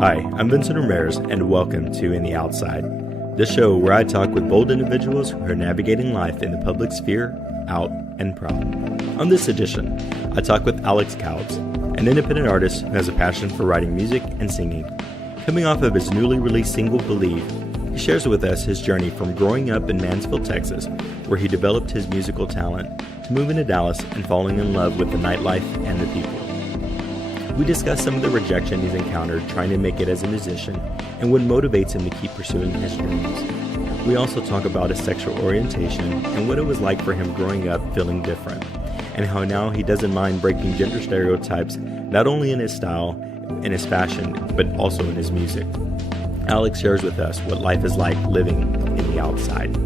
Hi, I'm Vincent Ramirez, and welcome to In the Outside, the show where I talk with bold individuals who are navigating life in the public sphere, out and proud. On this edition, I talk with Alex Kautz, an independent artist who has a passion for writing music and singing. Coming off of his newly released single, Believe, he shares with us his journey from growing up in Mansfield, Texas, where he developed his musical talent, to moving to Dallas and falling in love with the nightlife and the people. We discuss some of the rejection he's encountered trying to make it as a musician and what motivates him to keep pursuing his dreams. We also talk about his sexual orientation and what it was like for him growing up feeling different, and how now he doesn't mind breaking gender stereotypes not only in his style and his fashion, but also in his music. Alex shares with us what life is like living in the outside.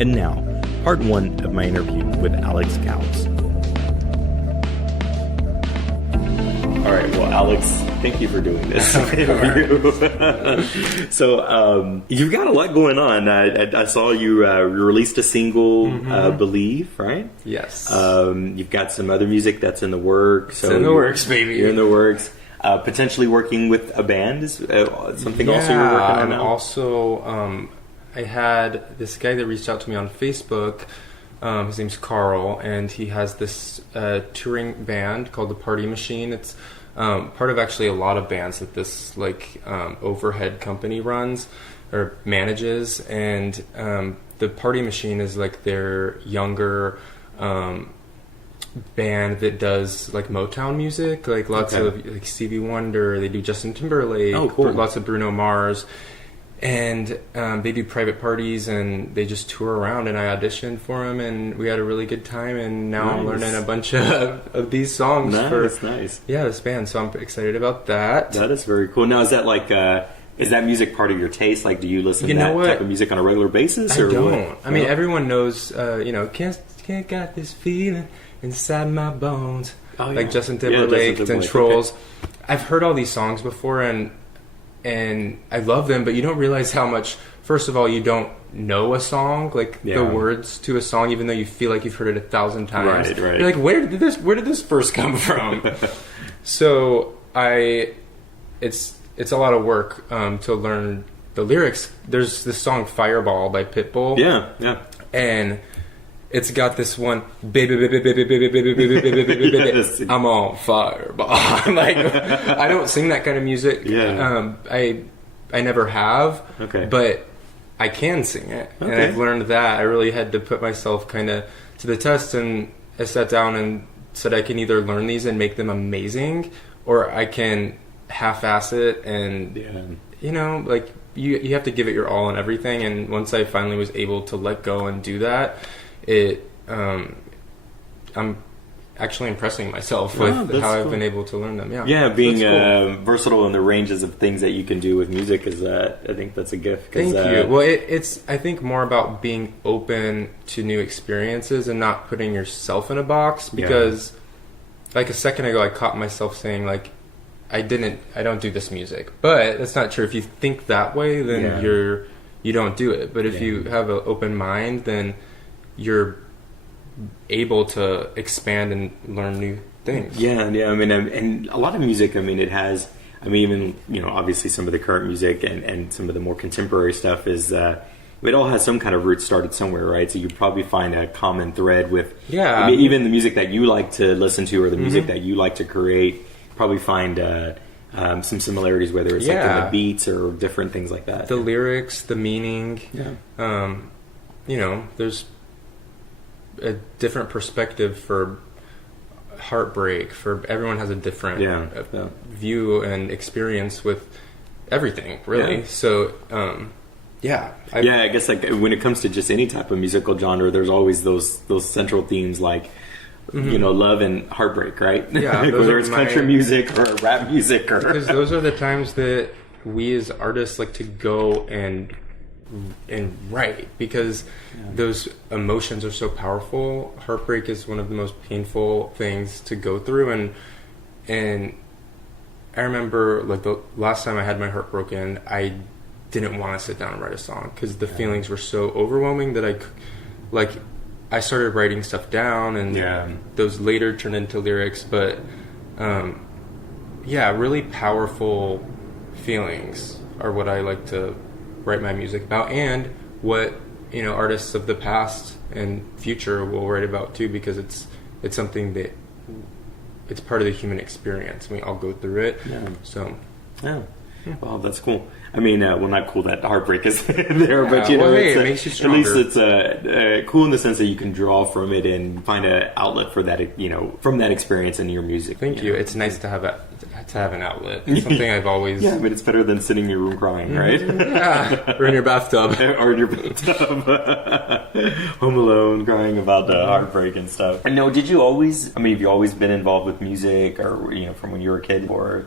And now, part one of my interview with Alex Kautz. All right, well, Alex, thank you for doing this interview. So, you've got a lot going on. I saw you released a single, Believe, right? Yes. You've got some other music that's in the works. So it's in the works, baby. You're in the works. Potentially working with a band is something also you're working on now? Also, I had this guy that reached out to me on Facebook. His name's Carl, and he has this touring band called the Party Machine. It's part of actually a lot of bands that this overhead company runs or manages, and the Party Machine is like their younger band that does like Motown music, like lots of like Stevie Wonder. They do Justin Timberlake. Oh, cool. Lots of Bruno Mars. And they do private parties, and they just tour around, and I auditioned for them, and we had a really good time, and now I'm learning a bunch of these songs for this band, so I'm excited about that. That is very cool. Now, is that like is that music part of your taste? Like, do you listen to that type of music on a regular basis? I don't. I mean, everyone knows, can't got this feeling inside my bones, like Justin Timberlake and Trolls. Okay. I've heard all these songs before, and I love them, but you don't realize how much, first of all, you don't know a song, like the words to a song, even though you feel like you've heard it 1,000 times. Right. You're like, where did this first come from? So it's a lot of work to learn the lyrics. There's this song Fireball by Pitbull. Yeah. And it's got this one, baby, baby, baby, baby, baby, baby, baby, baby, baby, I'm on fireball. Like, I don't sing that kind of music. Yeah. I never have. Okay. But I can sing it, and I've learned that. I really had to put myself kind of to the test, and I sat down and said I can either learn these and make them amazing, or I can half-ass it, and like you have to give it your all and everything. And once I finally was able to let go and do that, I'm actually impressing myself with how I've been able to learn them. Being versatile in the ranges of things that you can do with music is I think that's a gift. Thank you. Well, it's I think more about being open to new experiences and not putting yourself in a box, because like a second ago I caught myself saying like I don't do this music, but that's not true. If you think that way, then you don't do it. But if you have an open mind, then you're able to expand and learn new things. I mean, and a lot of music, I mean, it has, I mean, even, obviously some of the current music and some of the more contemporary stuff is, it all has some kind of root started somewhere, right? So you probably find a common thread with, I mean, even the music that you like to listen to or the music that you like to create, probably find some similarities, whether it's like in the beats or different things like that. The lyrics, the meaning, there's a different perspective for heartbreak. For everyone has a different view and experience with everything, really. So, I guess like when it comes to just any type of musical genre, there's always those central themes like love and heartbreak, right? Yeah, whether it's country music or rap music, because those are the times that we as artists like to go and write, because those emotions are so powerful. Heartbreak is one of the most painful things to go through, and I remember like the last time I had my heart broken, I didn't want to sit down and write a song because the feelings were so overwhelming that I started writing stuff down, and those later turned into lyrics. But really powerful feelings are what I like to write my music about, and what, you know, artists of the past and future will write about too, because it's something that it's part of the human experience. We all go through it. Yeah. So. Yeah. Well, that's cool. I mean, well, not cool that heartbreak is there, but you know, it makes you stronger. At least it's cool in the sense that you can draw from it and find an outlet for that, you know, from that experience in your music. Thank you. It's nice to have an outlet. It's something I've always. Yeah, I mean, it's better than sitting in your room crying, right? Yeah, or in your bathtub, or in your bathtub, home alone, crying about the heartbreak and stuff. And no, did you always? I mean, have you always been involved with music, or you know, from when you were a kid, or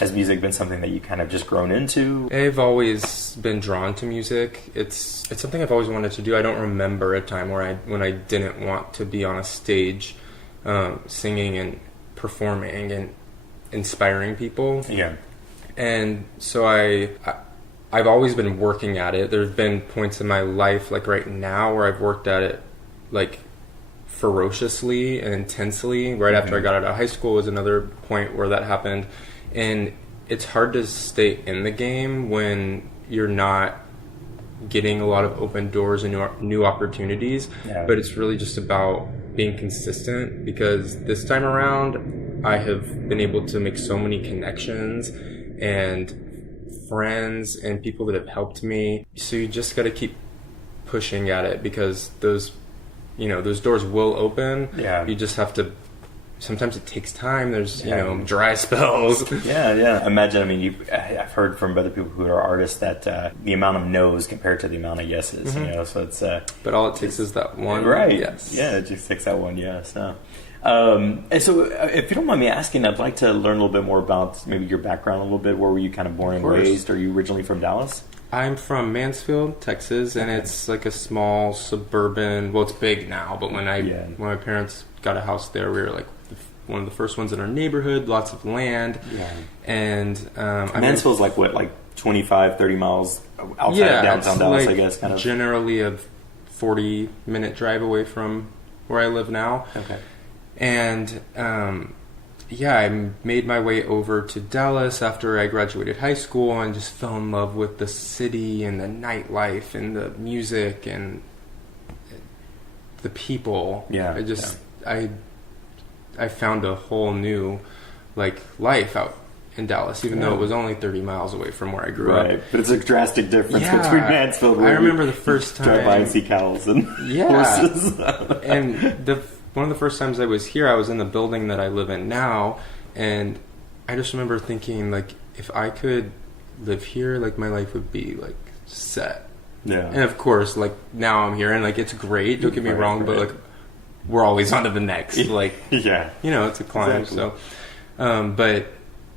has music been something that you kind of just grown into? I've always been drawn to music. It's something I've always wanted to do. I don't remember a time when I didn't want to be on a stage, singing and performing and inspiring people. Yeah. And so I've always been working at it. There's been points in my life, like right now, where I've worked at it, like ferociously and intensely. Right after I got out of high school was another point where that happened. And it's hard to stay in the game when you're not getting a lot of open doors and new opportunities. Yeah. But it's really just about being consistent, because this time around I have been able to make so many connections and friends and people that have helped me. So you just got to keep pushing at it, because those doors will open. Yeah. You just have to. Sometimes it takes time. There's, you know, dry spells. Yeah. Imagine, I mean, I've heard from other people who are artists that the amount of no's compared to the amount of yeses, you know, so it's... but all it takes is that one yes. Yeah, it just takes that one yes. No. And so, if you don't mind me asking, I'd like to learn a little bit more about maybe your background a little bit. Where were you kind of born and raised? Are you originally from Dallas? I'm from Mansfield, Texas, and it's like a small suburban... Well, it's big now, but when my parents got a house there, we were like one of the first ones in our neighborhood, lots of land. Yeah. And Mansfield's like what, like 25, 30 miles outside of downtown Dallas, I guess, kind of. Generally a 40-minute drive away from where I live now. Okay. And I made my way over to Dallas after I graduated high school and just fell in love with the city and the nightlife and the music and the people. Yeah. I found a whole new life out in Dallas, even though it was only 30 miles away from where I grew up. Right, but it's a drastic difference between Mansfield. I remember the first time drive by and see cows and horses. And one of the first times I was here, I was in the building that I live in now, and I just remember thinking, like, if I could live here, like, my life would be set. Yeah. And of course, now I'm here, and it's great. Don't get me wrong, but we're always on to the next. You know, it's a climb. Exactly. So, but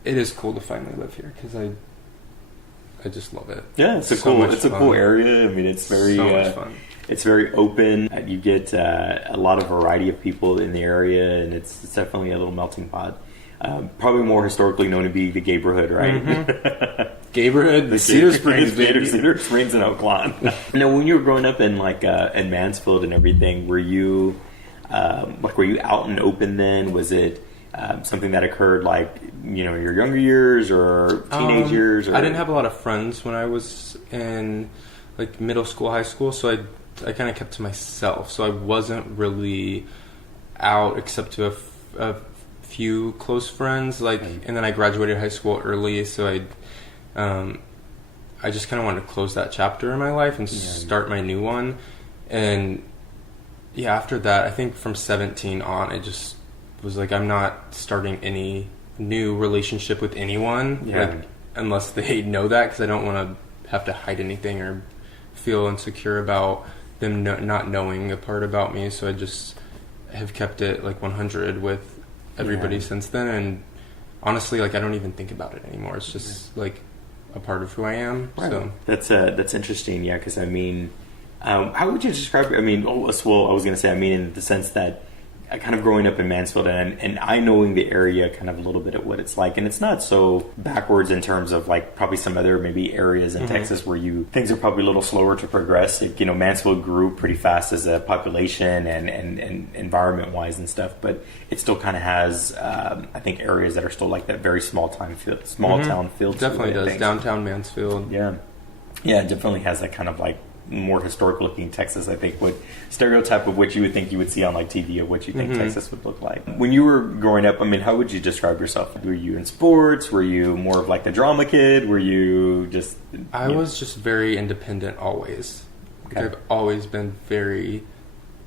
it is cool to finally live here, because I just love it. Yeah, it's a cool area. I mean, it's very so much fun. It's very open. You get a lot of variety of people in the area, and it's definitely a little melting pot. Probably more historically known to be the Gaberhood, right? Mm-hmm. Gaberhood, the Cedar Springs, Cedar Springs and Oak Lawn. Now, when you were growing up in in Mansfield and everything, were you out and open then? Was it something that occurred your younger years or teenage years? Or? I didn't have a lot of friends when I was in middle school, high school, so I kind of kept to myself. So I wasn't really out except to a few close friends. And then I graduated high school early, so I just kind of wanted to close that chapter in my life and start my new one. And after that, I think from 17 on, I just was I'm not starting any new relationship with anyone, unless they know that, because I don't want to have to hide anything or feel insecure about them not knowing a part about me. So I just have kept it 100 with everybody since then. And honestly, I don't even think about it anymore. It's just a part of who I am. Right. So that's interesting. Yeah, because I mean, how would you describe it? I mean, I was going to say, I mean, in the sense that kind of growing up in Mansfield and I knowing the area kind of a little bit of what it's like, and it's not so backwards in terms of like probably some other maybe areas in Texas where things are probably a little slower to progress. Like, Mansfield grew pretty fast as a population and environment wise and stuff, but it still kind of has I think areas that are still like that very small town feel. Definitely does. Downtown Mansfield. Yeah, it definitely has that kind of like more historic looking Texas, I think, would stereotype of what you would think you would see on like TV of what you think Texas would look like. When you were growing up, I mean, how would you describe yourself? Were you in sports? Were you more of like the drama kid? Were you just... I was just very independent always. Okay. I've always been very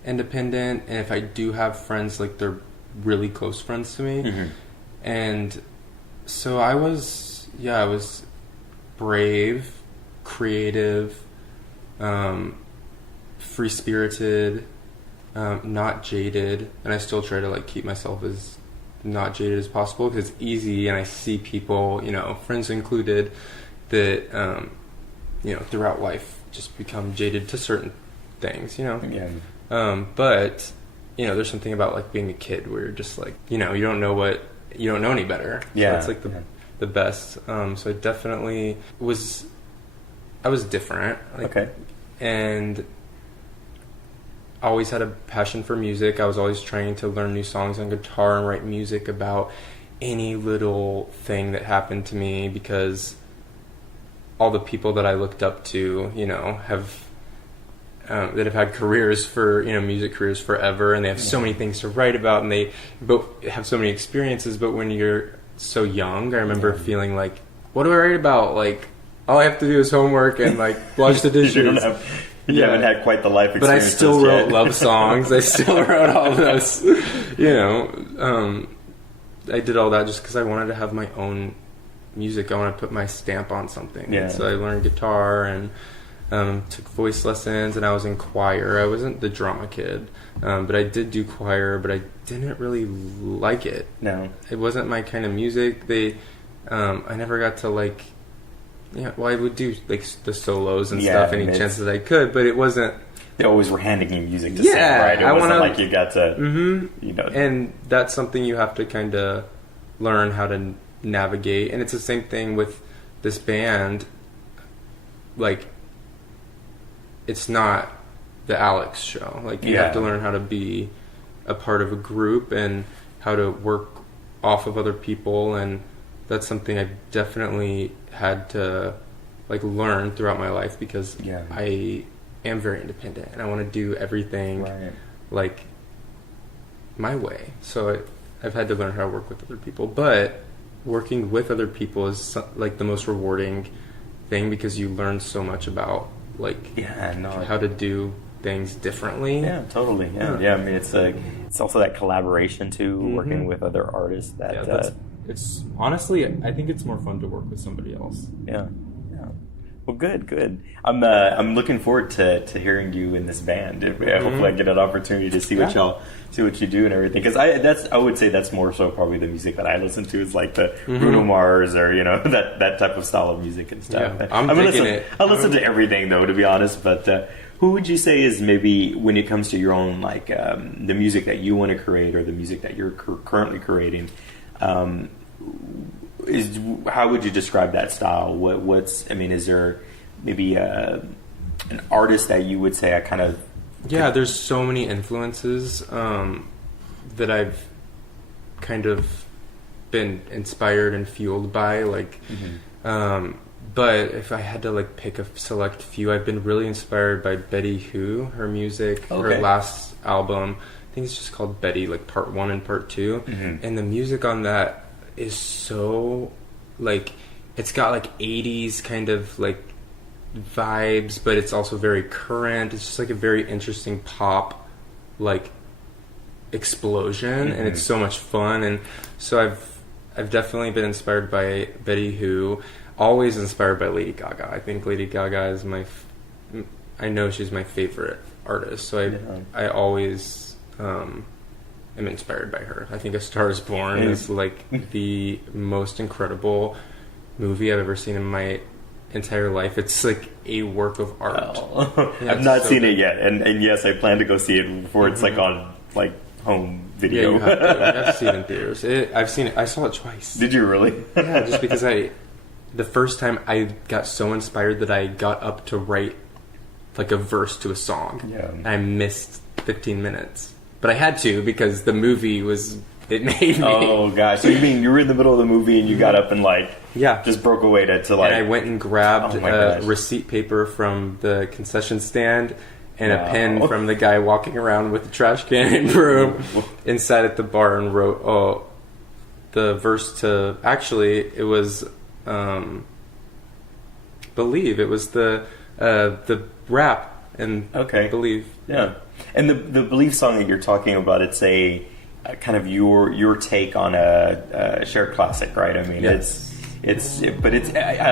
independent, and if I do have friends, like they're really close friends to me. And so I was brave, creative, free-spirited, not jaded, and I still try to like keep myself as not jaded as possible because it's easy, and I see people, friends included, that throughout life just become jaded to certain things, but there's something about like being a kid where you're just like, you don't know any better. So it's like the best. So I definitely I was different. And always had a passion for music. I was always trying to learn new songs on guitar and write music about any little thing that happened to me, because all the people that I looked up to, have that have had careers for, music careers forever, and they have so many things to write about, and they both have so many experiences. But when you're so young, I remember feeling like, what do I write about? Like, all I have to do is homework and like wash the dishes. You haven't had quite the life experience. But I still wrote love songs. I still wrote all this. I did all that just because I wanted to have my own music. I want to put my stamp on something. Yeah. And so I learned guitar and took voice lessons, and I was in choir. I wasn't the drama kid, but I did do choir, but I didn't really like it. No. It wasn't my kind of music. I never got to like... Yeah, well, I would do like the solos and stuff any chances I could, but it wasn't... They always were handing you music to sing, right? It wasn't like you got to... And that's something you have to kind of learn how to navigate. And it's the same thing with this band. Like, it's not the Alex show. Like, you have to learn how to be a part of a group and how to work off of other people, and that's something I've definitely had to like learn throughout my life, because I am very independent and I want to do everything like my way. So I've had to learn how to work with other people, but working with other people is like the most rewarding thing, because you learn so much about like how to do things differently. Yeah, totally. Yeah. I mean, it's also that collaboration too, working with other artists. It's honestly, I think it's more fun to work with somebody else. Yeah. Well, good. I'm looking forward to hearing you in this band. Hopefully, I get an opportunity to see what you do and everything. Because I would say that's more so probably the music that I listen to is like the Bruno Mars or that type of style of music and stuff. Yeah, I listen to everything though, to be honest. But who would you say is maybe, when it comes to your own like the music that you want to create or the music that you're currently creating? How would you describe that style? Is there maybe an artist that you would say I kind of... Yeah, there's so many influences that I've kind of been inspired and fueled by, like but if I had to like pick a select few, I've been really inspired by Betty Who, her music, her last album. I think it's just called Betty, like part 1 and part 2. And the music on that is so, like, it's got like 80s kind of like vibes, but it's also very current. It's just like a very interesting pop like explosion, and it's so much fun. And so I've definitely been inspired by Betty Who, always inspired by Lady Gaga. I think Lady Gaga is I know she's my favorite artist, so I always am inspired by her. I think A Star Is Born is like the most incredible movie I've ever seen in my entire life. It's like a work of art. I've not seen it yet, and yes, I plan to go see it before it's like on like home video. Yeah, you have to. You have to see it in theaters. I've seen it. I saw it twice. Did you really? Yeah, just because the first time I got so inspired that I got up to write like a verse to a song. Yeah. I missed 15 minutes. But I had to because the movie it made me. Oh, gosh. So you mean you were in the middle of the movie and you got up and just broke away to like... And I went and grabbed receipt paper from the concession stand and a pen from the guy walking around with the trash can and broom inside at the bar and wrote the verse to... Actually, it was... Believe. It was the rap and Believe. Yeah. And the Believe song that you're talking about, it's a kind of your take on a shared classic, right? I mean, I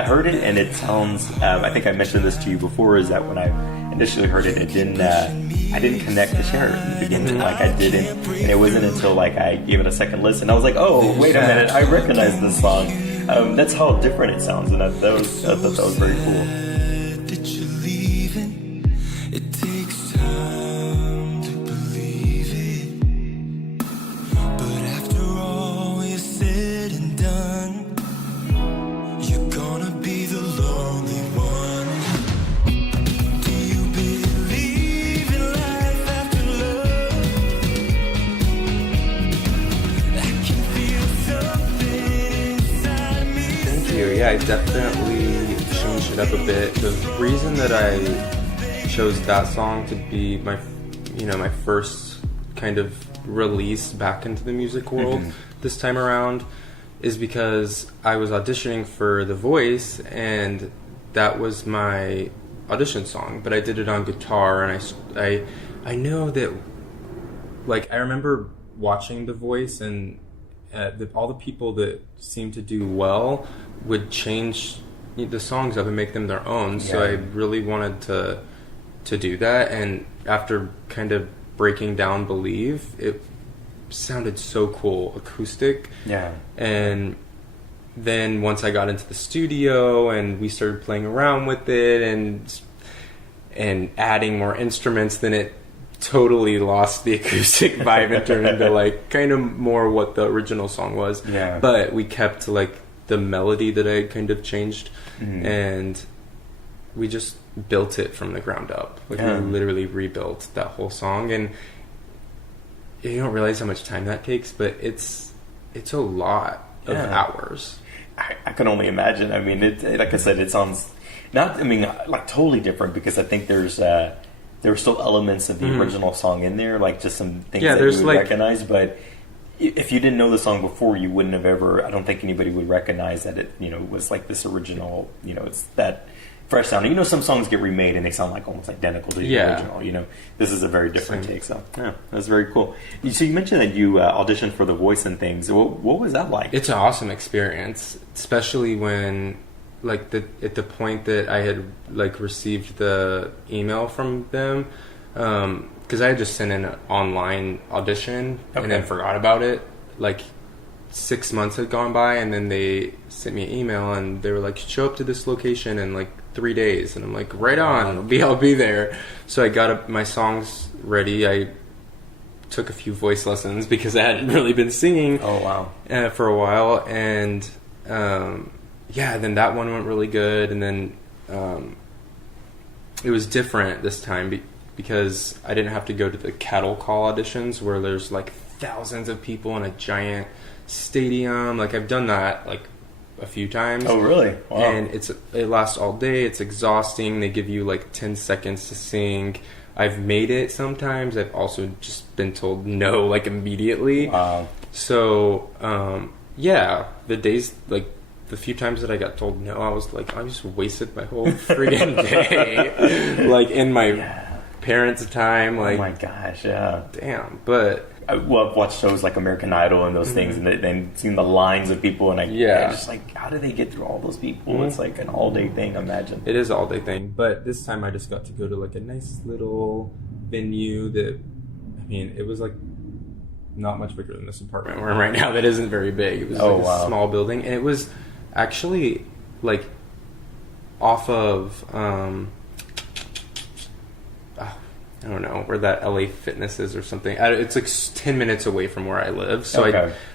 heard it and it sounds, I think I mentioned this to you before, is that when I initially heard it, I didn't connect the Cher in the beginning, I didn't, and it wasn't until I gave it a second listen, I was like, oh, wait a minute, I recognize this song. That's how different it sounds, and I thought that was very cool. Yeah, I definitely changed it up a bit. The reason that I chose that song to be my first kind of release back into the music world this time around is because I was auditioning for The Voice, and that was my audition song, but I did it on guitar, and I know that, I remember watching The Voice, and all the people that seemed to do well would change the songs up and make them their own. So I really wanted to do that, and after kind of breaking down Believe, it sounded so cool acoustic. Yeah. And then once I got into the studio and we started playing around with it and adding more instruments, then it totally lost the acoustic vibe and turned into kind of more what the original song was. Yeah. But we kept the melody that I kind of changed, and we just built it from the ground up. We literally rebuilt that whole song, and you don't realize how much time that takes, but it's a lot of hours. I can only imagine. I mean, like I said, it sounds totally different, because I think there were still elements of the original song in there, just some things that you would recognize, but if you didn't know the song before, you wouldn't have ever, I don't think anybody would recognize that it, was this original, it's that fresh sound. Some songs get remade and they sound almost identical to the original, this is a very different take, so yeah, that's very cool. So you mentioned that you auditioned for The Voice and things. What was that like? It's an awesome experience, especially when, at the point that I had, received the email from them, because I had just sent in an online audition and then forgot about it. 6 months had gone by, and then they sent me an email and they were like, show up to this location in 3 days. And I'm like, right on, I'll be there. So I got my songs ready. I took a few voice lessons because I hadn't really been singing for a while. And then that one went really good. And then it was different this time because I didn't have to go to the cattle call auditions where there's thousands of people in a giant stadium. I've done that a few times. Oh, really? Wow. And it lasts all day. It's exhausting. They give you 10 seconds to sing. I've made it sometimes. I've also just been told no immediately. Wow. So the days the few times that I got told no, I was I just wasted my whole friggin' day in my parents' time. Oh my gosh, yeah. Damn, but I've watched shows like American Idol and those things, and seen the lines of people, and I just how do they get through all those people? It's an all-day thing, imagine. It is an all-day thing, but this time I just got to go to a nice little venue that, it was not much bigger than this apartment we're in right now that isn't very big. It was a small building, and it was actually off of I don't know where that LA Fitness is or something. It's like 10 minutes away from where I live, so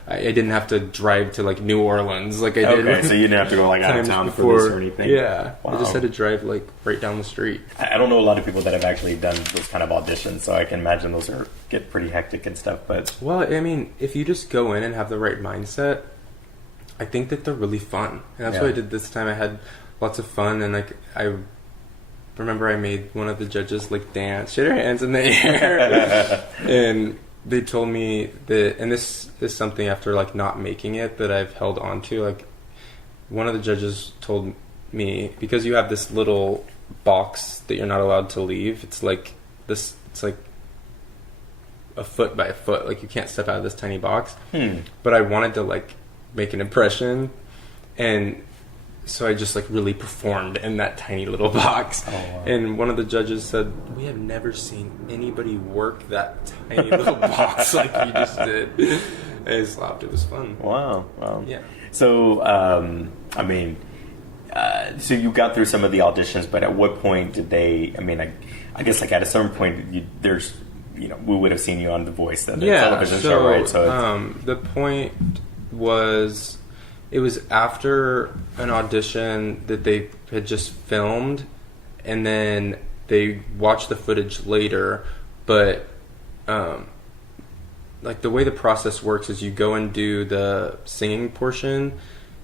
I didn't have to drive to like New Orleans like I did. Okay, so you didn't have to go like out of town for this or anything. Yeah, wow. I just had to drive like right down the street. I don't know a lot of people that have actually done those kind of auditions, so I can imagine those get pretty hectic and stuff. But well, I mean, if you just go in and have the right mindset, I think that they're really fun, and that's what I did this time. I had lots of fun, and like I remember I made one of the judges like dance, shake her hands in the air, and they told me that, and this is something after like not making it that I've held on to. Like one of the judges told me, because you have this little box that you're not allowed to leave. It's like this. It's like a foot by a foot. Like you can't step out of this tiny box. But I wanted to like make an impression, and so I just like really performed in that tiny little box. Oh, wow. And one of the judges said, "We have never seen anybody work that tiny little box like you just did." I just laughed. It was fun. Wow. Yeah. So, I mean, so you got through some of the auditions, but at what point did they? I mean, I guess like at a certain point, we would have seen you on The Voice, the television show, right? So the point was, it was after an audition that they had just filmed, and then they watched the footage later. But like the way the process works is you go and do the singing portion,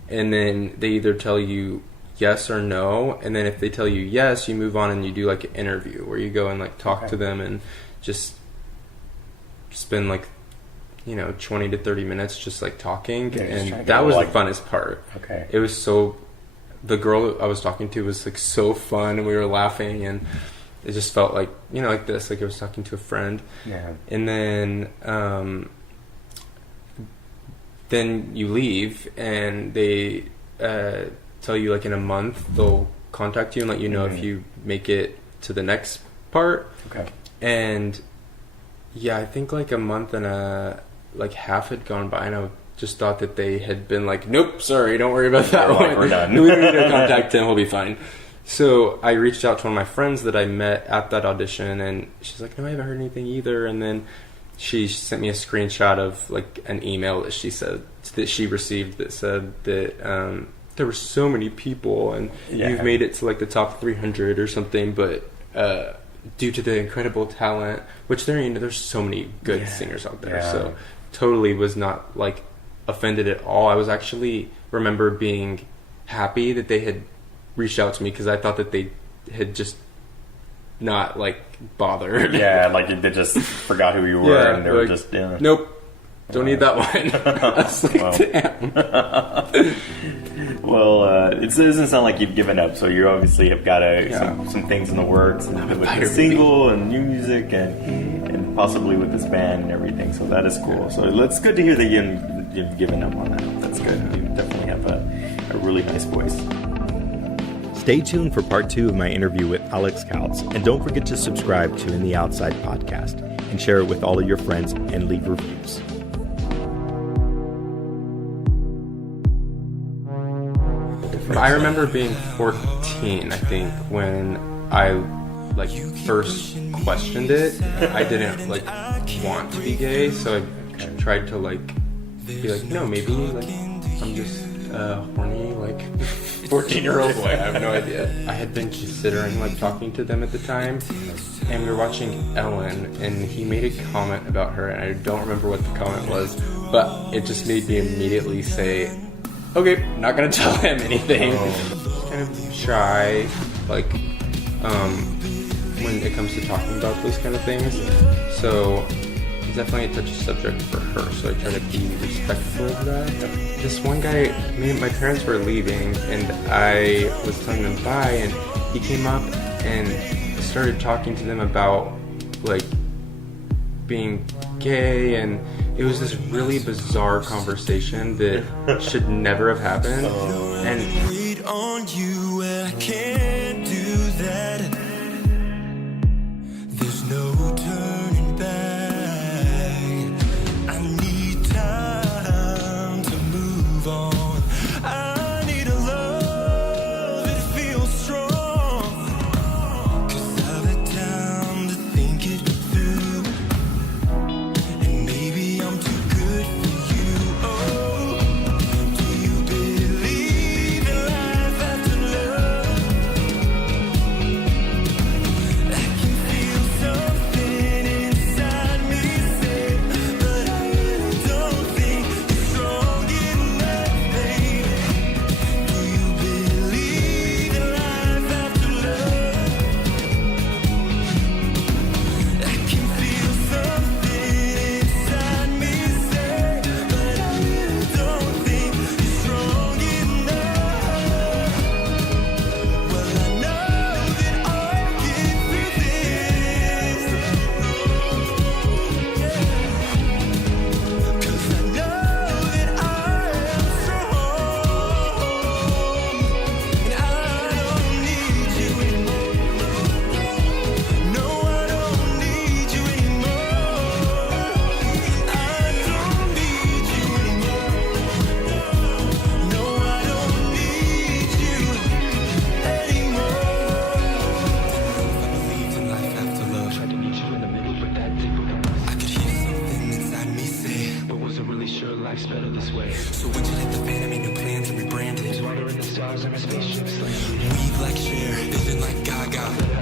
and then they either tell you yes or no, and then if they tell you yes, you move on and you do like an interview where you go and like talk to them and just spend like 20 to 30 minutes just like talking, and that was the funnest part. Okay. It was the girl I was talking to was like so fun, and we were laughing, and it just felt like like this, like I was talking to a friend. Yeah. And then you leave, and they tell you like in a month they'll contact you and let you know if you make it to the next part. Okay. And yeah, I think like a month and half had gone by, and I just thought that they had been like, "Nope, sorry, don't worry about that one. We're done. We don't need to contact him. We'll be fine." So I reached out to one of my friends that I met at that audition, and she's like, "No, I haven't heard anything either." And then she sent me a screenshot of like an email that she said that she received that said that there were so many people, and you've made it to like the top 300 or something, but due to the incredible talent, which there's so many good singers out there, so totally was not like offended at all. I was actually remember being happy that they had reached out to me, because I thought that they had just not like bothered. Yeah, like they just forgot who you were, and they were like, just nope, don't need that one. I was like, damn. Well, it doesn't sound like you've given up, so you obviously have got some things in the works, and with the single and new music and possibly with this band and everything, so that is cool. So it's good to hear that you've given up on that. That's good. You definitely have a really nice voice. Stay tuned for part 2 of my interview with Alex Kautz, and don't forget to subscribe to In the Outside podcast and share it with all of your friends and leave reviews. I remember being 14, I think, when I like first questioned it. I didn't like want to be gay, so I tried to like be like, no, maybe like I'm just a horny like 14-year-old boy. I have no idea. I had been considering like talking to them at the time, and we were watching Ellen, and he made a comment about her, and I don't remember what the comment was, but it just made me immediately say, okay, not gonna tell him anything. Kind of shy, like, when it comes to talking about those kind of things. So it's definitely a touchy subject for her. So I try to be respectful of that. This one guy, my parents were leaving, and I was telling them bye, and he came up and started talking to them about like being gay, and it was this really bizarre conversation that should never have happened. And wait on you, I can't do that. There's no turning back. I need time to move on. I need a love that feels strong. 'Cause I've had time to think it sure life's better this way. So when you hit the fan, I made new plans and rebranded. Wandering the stars and my spaceship landed. Weave like Cher, vision like Gaga.